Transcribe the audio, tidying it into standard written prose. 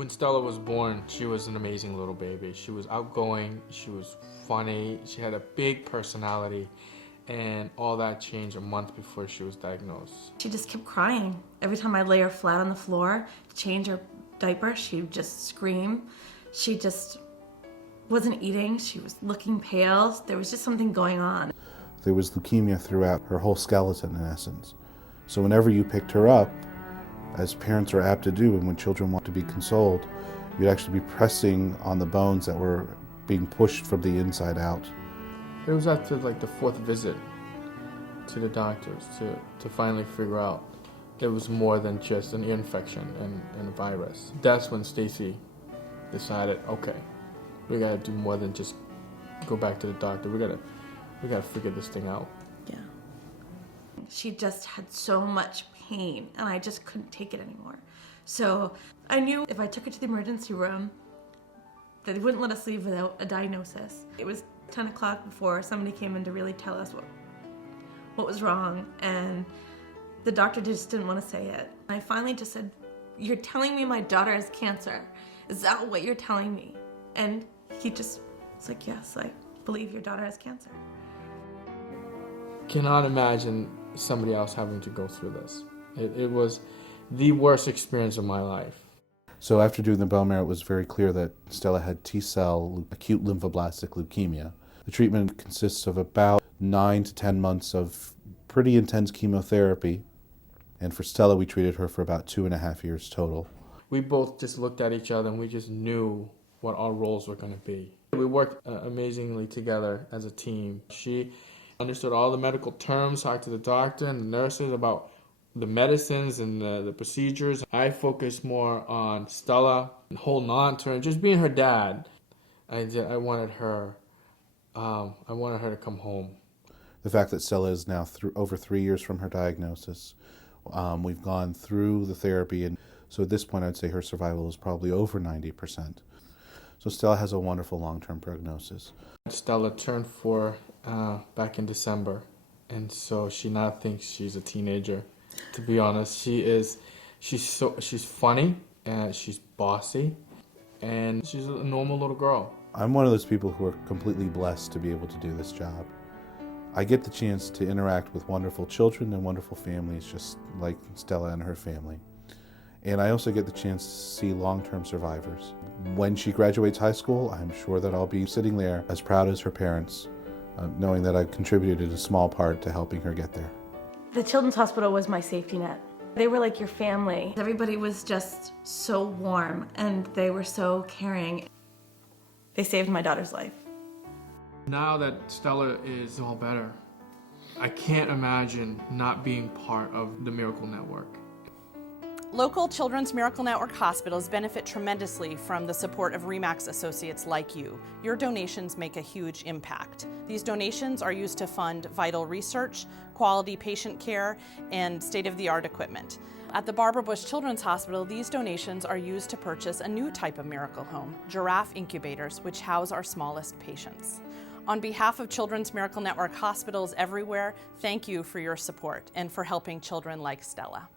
When Stella was born, she was an amazing little baby. She was outgoing, she was funny, she had a big personality, and all that changed a month before she was diagnosed. She just kept crying. Every time I lay her flat on the floor to change her diaper, she would just scream. She just wasn't eating. She was looking pale. There was just something going on. There was leukemia throughout her whole skeleton, in essence. So whenever you picked her up, as parents are apt to do, and when children want to be consoled, you'd actually be pressing on the bones that were being pushed from the inside out. It was after like the fourth visit to the doctors to finally figure out it was more than just an ear infection and a virus. That's when Stacy decided, okay, we gotta do more than just go back to the doctor. We gotta figure this thing out. Yeah. She just had so much pain, and I just couldn't take it anymore. So I knew if I took her to the emergency room, that they wouldn't let us leave without a diagnosis. It was 10 o'clock before somebody came in to really tell us what was wrong, and the doctor just didn't want to say it. I finally just said, "You're telling me my daughter has cancer? Is that what you're telling me?" And he just was like, "Yes, I believe your daughter has cancer." Cannot imagine somebody else having to go through this. It was the worst experience of my life. So after doing the bone marrow, it was very clear that Stella had T-cell acute lymphoblastic leukemia. The treatment consists of about 9 to 10 months of pretty intense chemotherapy. And for Stella, we treated her for about 2.5 years total. We both just looked at each other and we just knew what our roles were going to be. We worked amazingly together as a team. She understood all the medical terms, talked to the doctor and the nurses about the medicines and the procedures. I focused more on Stella and holding on to her and just being her dad. I wanted her to come home. The fact that Stella is now over 3 years from her diagnosis. We've gone through the therapy, and so at this point I'd say her survival is probably over 90%. So Stella has a wonderful long-term prognosis. Stella turned 4 back in December, and so she now thinks she's a teenager. To be honest, she's funny, and she's bossy, and she's a normal little girl. I'm one of those people who are completely blessed to be able to do this job. I get the chance to interact with wonderful children and wonderful families just like Stella and her family. And I also get the chance to see long-term survivors. When she graduates high school, I'm sure that I'll be sitting there as proud as her parents, knowing that I've contributed a small part to helping her get there. The Children's Hospital was my safety net. They were like your family. Everybody was just so warm, and they were so caring. They saved my daughter's life. Now that Stella is all better, I can't imagine not being part of the Miracle Network. Local Children's Miracle Network hospitals benefit tremendously from the support of Remax associates like you. Your donations make a huge impact. These donations are used to fund vital research, quality patient care, and state-of-the-art equipment. At the Barbara Bush Children's Hospital, these donations are used to purchase a new type of miracle home, giraffe incubators, which house our smallest patients. On behalf of Children's Miracle Network hospitals everywhere, thank you for your support and for helping children like Stella.